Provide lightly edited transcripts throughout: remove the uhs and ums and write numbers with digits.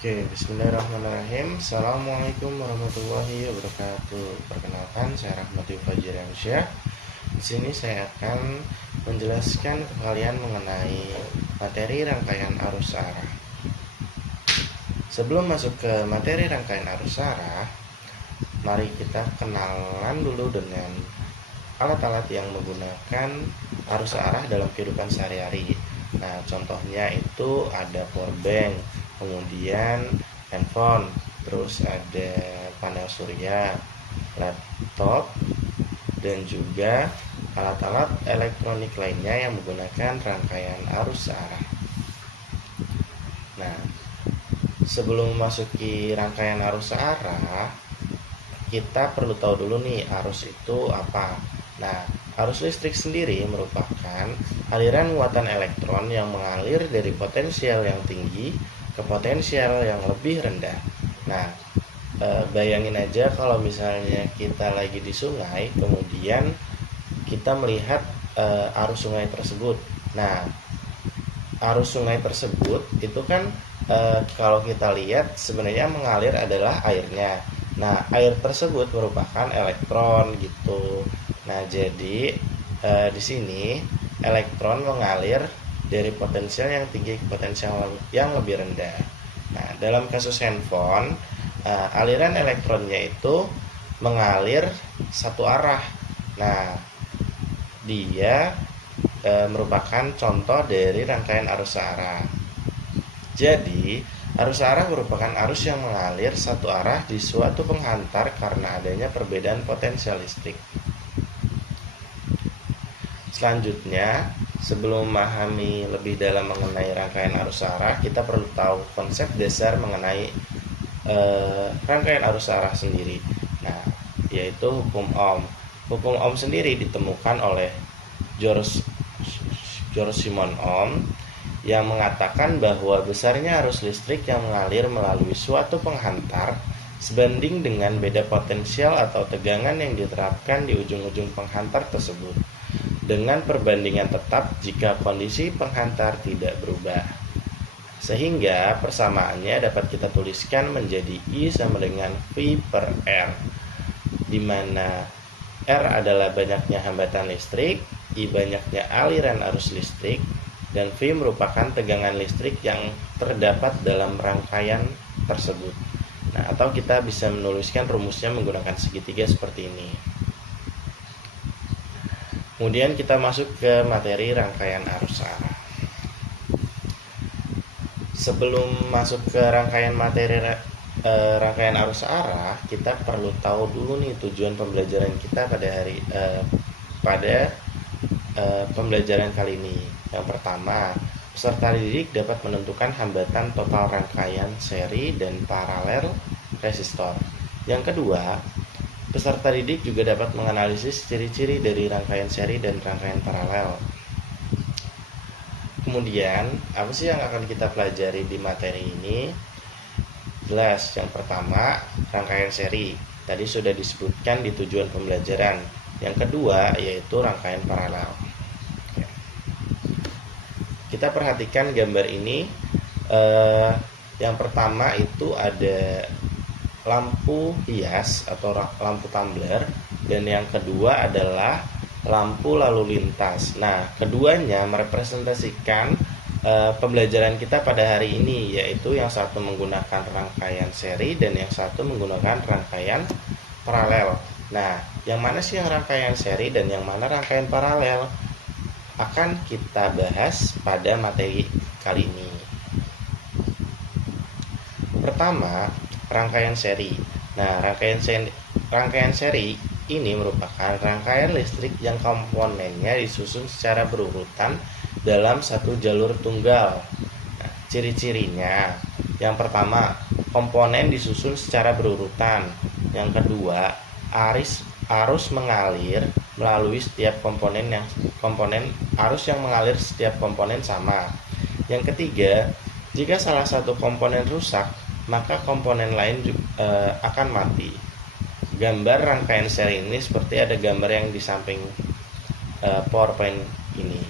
Oke, bismillahirrahmanirrahim. Assalamualaikum warahmatullahi wabarakatuh. Perkenalkan, saya Rahmati Fajriansyah. Di sini saya akan menjelaskan ke kalian mengenai materi rangkaian arus arah. Sebelum masuk ke materi rangkaian arus arah, mari kita kenalan dulu dengan alat-alat yang menggunakan arus arah dalam kehidupan sehari-hari. Nah, contohnya itu ada power bank, kemudian handphone, terus ada panel surya, laptop, dan juga alat-alat elektronik lainnya yang menggunakan rangkaian arus arah. Nah, sebelum memasuki rangkaian arus arah, kita perlu tahu dulu nih arus itu apa. Nah, arus listrik sendiri merupakan aliran muatan elektron yang mengalir dari potensial yang tinggi ke potensial yang lebih rendah. Nah, bayangin aja kalau misalnya kita lagi di sungai, kemudian kita melihat arus sungai tersebut. Nah, arus sungai tersebut itu kan kalau kita lihat sebenarnya mengalir adalah airnya. Nah, air tersebut merupakan elektron gitu. Nah, jadi di sini elektron mengalir dari potensial yang tinggi ke potensial yang lebih rendah. Nah, dalam kasus handphone, aliran elektronnya itu mengalir satu arah. Nah, dia merupakan contoh dari rangkaian arus arah. Jadi, arus arah merupakan arus yang mengalir satu arah di suatu penghantar karena adanya perbedaan potensial listrik. Selanjutnya, sebelum memahami lebih dalam mengenai rangkaian arus arah, kita perlu tahu konsep dasar mengenai rangkaian arus arah sendiri. Nah, yaitu hukum Ohm. Hukum Ohm sendiri ditemukan oleh George Simon Ohm yang mengatakan bahwa besarnya arus listrik yang mengalir melalui suatu penghantar sebanding dengan beda potensial atau tegangan yang diterapkan di ujung-ujung penghantar tersebut, dengan perbandingan tetap jika kondisi penghantar tidak berubah. Sehingga persamaannya dapat kita tuliskan menjadi I sama dengan V per R, di mana R adalah banyaknya hambatan listrik, I banyaknya aliran arus listrik, dan V merupakan tegangan listrik yang terdapat dalam rangkaian tersebut. Nah, atau kita bisa menuliskan rumusnya menggunakan segitiga seperti ini. Kemudian kita masuk ke materi rangkaian arus arah. Sebelum masuk ke rangkaian materi rangkaian arus arah, kita perlu tahu dulu nih tujuan pembelajaran kita pada pembelajaran kali ini. Yang pertama, peserta didik dapat menentukan hambatan total rangkaian seri dan paralel resistor. Yang kedua, peserta didik juga dapat menganalisis ciri-ciri dari rangkaian seri dan rangkaian paralel. Kemudian, apa sih yang akan kita pelajari di materi ini? Jelas, yang pertama, rangkaian seri. Tadi sudah disebutkan di tujuan pembelajaran. Yang kedua, yaitu rangkaian paralel. Kita perhatikan gambar ini. Yang pertama itu ada lampu hias atau lampu tumbler, dan yang kedua adalah lampu lalu lintas. Nah, keduanya merepresentasikan pembelajaran kita pada hari ini, yaitu yang satu menggunakan rangkaian seri dan yang satu menggunakan rangkaian paralel. Nah, yang mana sih yang rangkaian seri dan yang mana rangkaian paralel akan kita bahas pada materi kali ini. Pertama, rangkaian seri. Nah, rangkaian seri ini merupakan rangkaian listrik yang komponennya disusun secara berurutan dalam satu jalur tunggal. Nah, ciri-cirinya, yang pertama, komponen disusun secara berurutan. Yang kedua, arus mengalir melalui setiap komponen arus yang mengalir setiap komponen sama. Yang ketiga, jika salah satu komponen rusak, maka komponen lain akan mati. Gambar rangkaian seri ini seperti ada gambar yang di samping PowerPoint ini.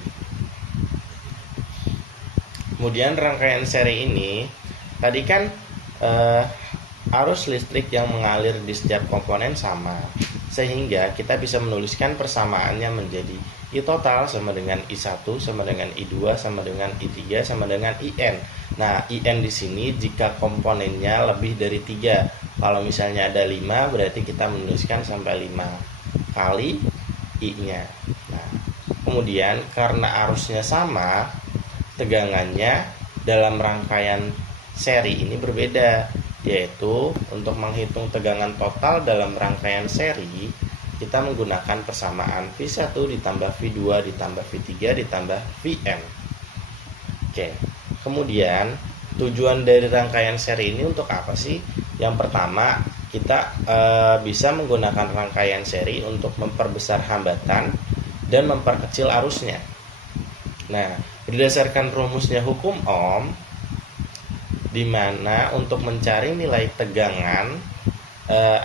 Kemudian rangkaian seri ini tadi kan eh, arus listrik yang mengalir di setiap komponen sama, sehingga kita bisa menuliskan persamaannya menjadi I total sama dengan I1 sama dengan I2 sama dengan I3 sama dengan IN. Nah, IN di sini jika komponennya lebih dari 3. Kalau misalnya ada 5, berarti kita menuliskan sampai 5 kali I-nya. Nah, kemudian karena arusnya sama, tegangannya dalam rangkaian seri ini berbeda, yaitu untuk menghitung tegangan total dalam rangkaian seri kita menggunakan persamaan V1 ditambah V2 ditambah V3 ditambah Vn. Oke. Kemudian tujuan dari rangkaian seri ini untuk apa sih? Yang pertama, kita bisa menggunakan rangkaian seri untuk memperbesar hambatan dan memperkecil arusnya. Nah, berdasarkan rumusnya hukum Ohm, di mana untuk mencari nilai tegangan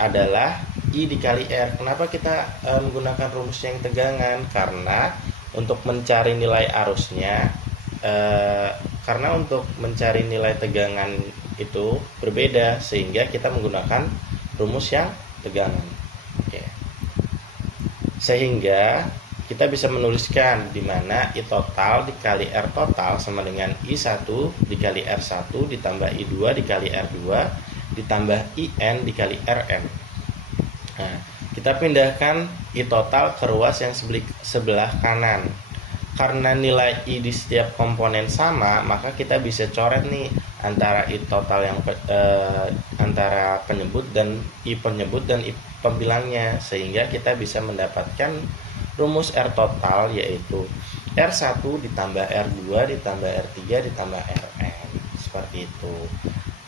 adalah I dikali R. Kenapa kita menggunakan rumus yang tegangan? Karena untuk mencari nilai arusnya, karena untuk mencari nilai tegangan itu berbeda, sehingga kita menggunakan rumus yang tegangan. Oke. Sehingga kita bisa menuliskan di mana I total dikali R total sama dengan I1 dikali R1 ditambah I2 dikali R2 ditambah IN dikali Rn. Nah, kita pindahkan I total ke ruas yang sebelah kanan. Karena nilai I di setiap komponen sama, maka kita bisa coret nih antara I total yang antara penyebut dan I penyebut dan I pembilangnya, sehingga kita bisa mendapatkan rumus R total, yaitu R1 ditambah R2 ditambah R3 ditambah Rn, seperti itu.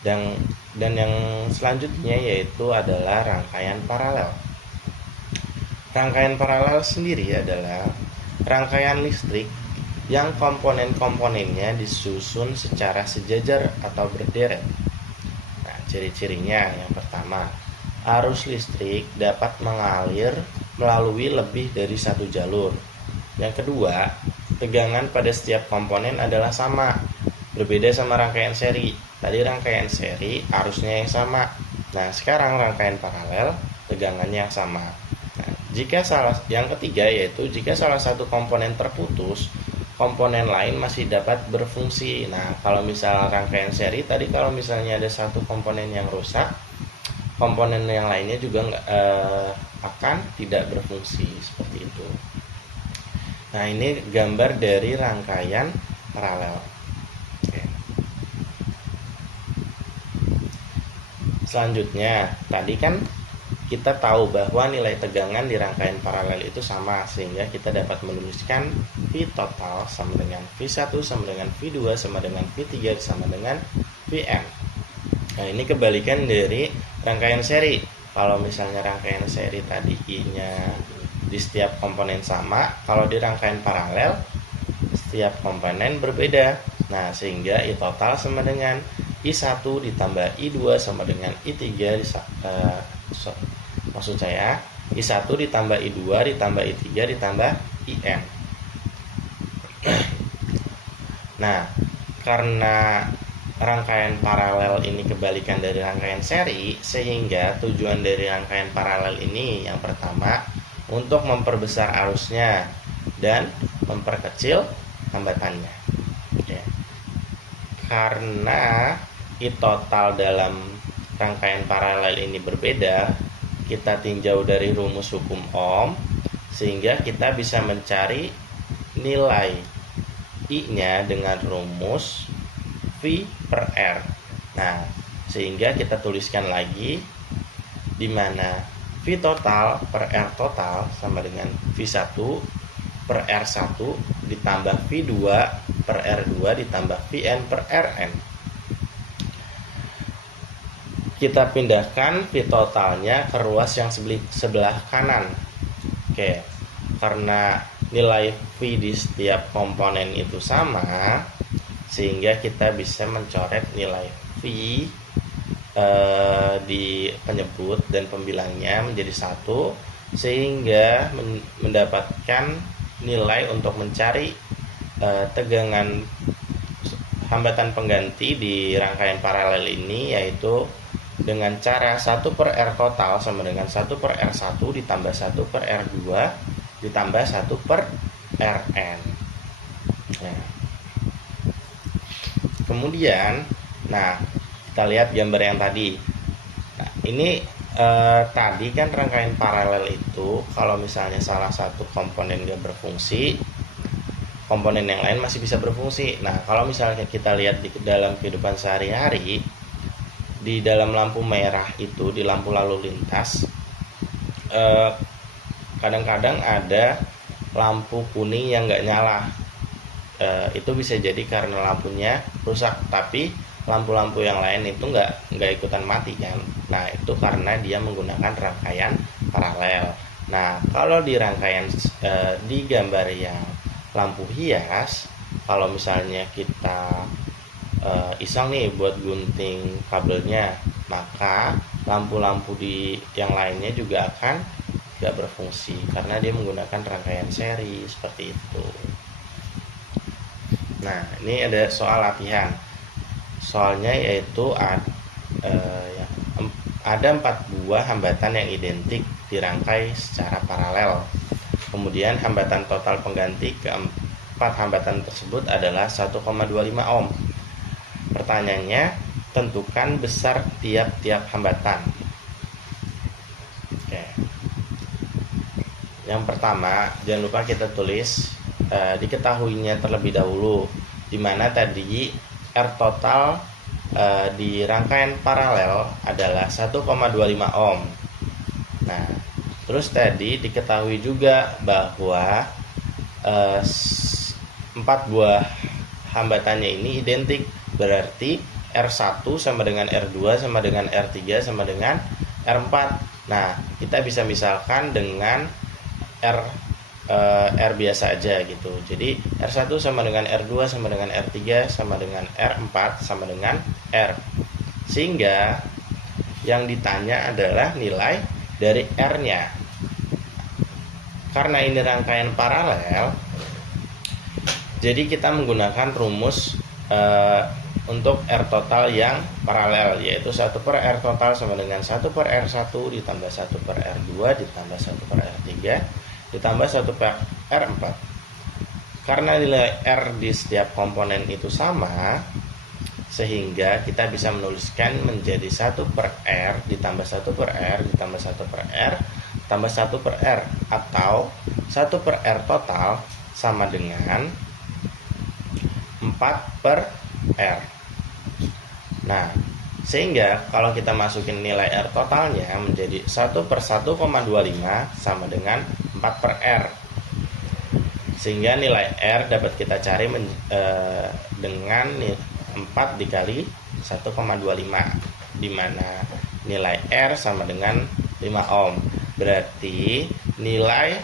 Dan yang selanjutnya yaitu adalah rangkaian paralel. Rangkaian paralel sendiri adalah rangkaian listrik yang komponen-komponennya disusun secara sejajar atau berderet. Nah, ciri-cirinya yang pertama, arus listrik dapat mengalir melalui lebih dari satu jalur. Yang kedua, tegangan pada setiap komponen adalah sama, berbeda sama rangkaian seri. Tadi rangkaian seri arusnya yang sama. Nah, sekarang rangkaian paralel tegangannya yang sama. Nah, yang ketiga yaitu jika salah satu komponen terputus, komponen lain masih dapat berfungsi. Nah, kalau misalnya rangkaian seri tadi, kalau misalnya ada satu komponen yang rusak, komponen yang lainnya juga akan tidak berfungsi, seperti itu. Nah, ini gambar dari rangkaian paralel. Selanjutnya, tadi kan kita tahu bahwa nilai tegangan di rangkaian paralel itu sama, sehingga kita dapat menuliskan V total sama dengan V1 sama dengan V2 sama dengan V3 sama dengan Vn. Nah, ini kebalikan dari rangkaian seri. Kalau misalnya rangkaian seri tadi I-nya di setiap komponen sama, kalau di rangkaian paralel setiap komponen berbeda. Nah, sehingga I total sama dengan I1 ditambah I2 sama dengan I3 maksud saya I1 ditambah I2 ditambah I3 ditambah IN. Nah, karena rangkaian paralel ini kebalikan dari rangkaian seri, sehingga tujuan dari rangkaian paralel ini yang pertama untuk memperbesar arusnya dan memperkecil hambatannya. Oke. Karena I total dalam rangkaian paralel ini berbeda, kita tinjau dari rumus hukum Ohm, sehingga kita bisa mencari nilai I-nya dengan rumus V per R. Nah, sehingga kita tuliskan lagi di mana V total per R total sama dengan V1 per R1 ditambah V2 per R2 ditambah Vn per Rn. Kita pindahkan V totalnya ke ruas yang sebelah kanan. Oke, karena nilai V di setiap komponen itu sama, sehingga kita bisa mencoret nilai V di penyebut dan pembilangnya menjadi satu, sehingga mendapatkan nilai untuk mencari tegangan hambatan pengganti di rangkaian paralel ini yaitu dengan cara 1/R total sama dengan 1/R1 ditambah 1/R2 ditambah 1/Rn. Nah, kemudian, kita lihat gambar yang tadi. Nah, ini tadi kan rangkaian paralel itu kalau misalnya salah satu komponen gak berfungsi, komponen yang lain masih bisa berfungsi. Nah, kalau misalnya kita lihat di dalam kehidupan sehari-hari, di dalam lampu merah itu, di lampu lalu lintas, kadang-kadang ada lampu kuning yang nggak nyala. Itu bisa jadi karena lampunya rusak, tapi lampu-lampu yang lain itu nggak ikutan mati kan. Nah, itu karena dia menggunakan rangkaian paralel. Nah, kalau di rangkaian di gambar yang lampu hias, kalau misalnya kita iseng nih buat gunting kabelnya, maka lampu-lampu di yang lainnya juga akan nggak berfungsi karena dia menggunakan rangkaian seri seperti itu. Nah, ini ada soal latihan. Soalnya yaitu ada 4 buah hambatan yang identik dirangkai secara paralel. Kemudian hambatan total pengganti keempat hambatan tersebut adalah 1,25 ohm. Pertanyaannya, tentukan besar tiap-tiap hambatan. Oke. Yang pertama, jangan lupa kita tulis diketahuinya terlebih dahulu, dimana tadi R total di rangkaian paralel adalah 1,25 ohm. Nah, terus tadi diketahui juga bahwa 4 buah hambatannya ini identik, berarti R1 sama dengan R2 sama dengan R3 sama dengan R4. Nah, kita bisa misalkan dengan R biasa aja gitu. Jadi R1 sama dengan R2 sama dengan R3 sama dengan R4 sama dengan R. Sehingga yang ditanya adalah nilai dari R-nya. Karena ini rangkaian paralel, jadi kita menggunakan rumus untuk R total yang paralel, yaitu 1/R total sama dengan 1/R1 ditambah 1/R2 ditambah 1/R3 ditambah 1/R4. Karena nilai R di setiap komponen itu sama, sehingga kita bisa menuliskan menjadi 1/R ditambah 1/R ditambah 1/R tambah 1/R, atau 1/R total sama dengan 4/R. Nah, sehingga kalau kita masukin nilai R totalnya menjadi 1/1,25 sama dengan 4/R. Sehingga nilai R dapat kita cari dengan 4 dikali 1,25, di mana nilai R sama dengan 5 ohm. Berarti nilai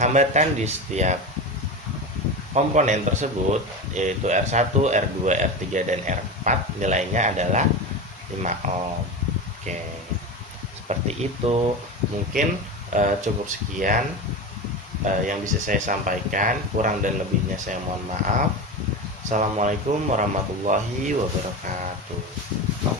hambatan di setiap komponen tersebut, yaitu R1, R2, R3, dan R4, nilainya adalah 5 ohm. Oke, seperti itu. Mungkin cukup sekian yang bisa saya sampaikan. Kurang dan lebihnya saya mohon maaf. Assalamualaikum warahmatullahi wabarakatuh.